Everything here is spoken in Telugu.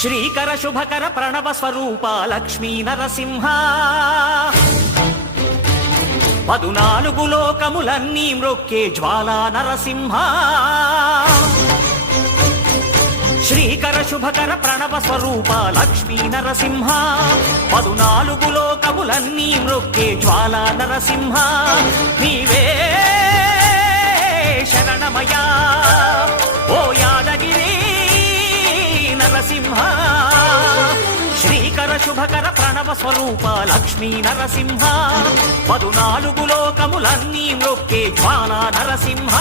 శ్రీకర శుభకర ప్రణవ స్వరూప లక్ష్మీ నరసింహ 14 లోకములన్నీ మ్రొక్కే జ్వాలా నరసింహ శ్రీకర శుభకర ప్రణవ స్వరూప లక్ష్మీ నరసింహ 14 లోకములన్నీ మ్రొక్కే జ్వాలా నరసింహ నీవే శరణమయా ఓ యాదగిరి నరసింహ శ్రీకర శుభకర ప్రణవ స్వరూప లక్ష్మీ నరసింహ 14 లోకములన్నీ మ్రొక్కే జ్వాలా నరసింహ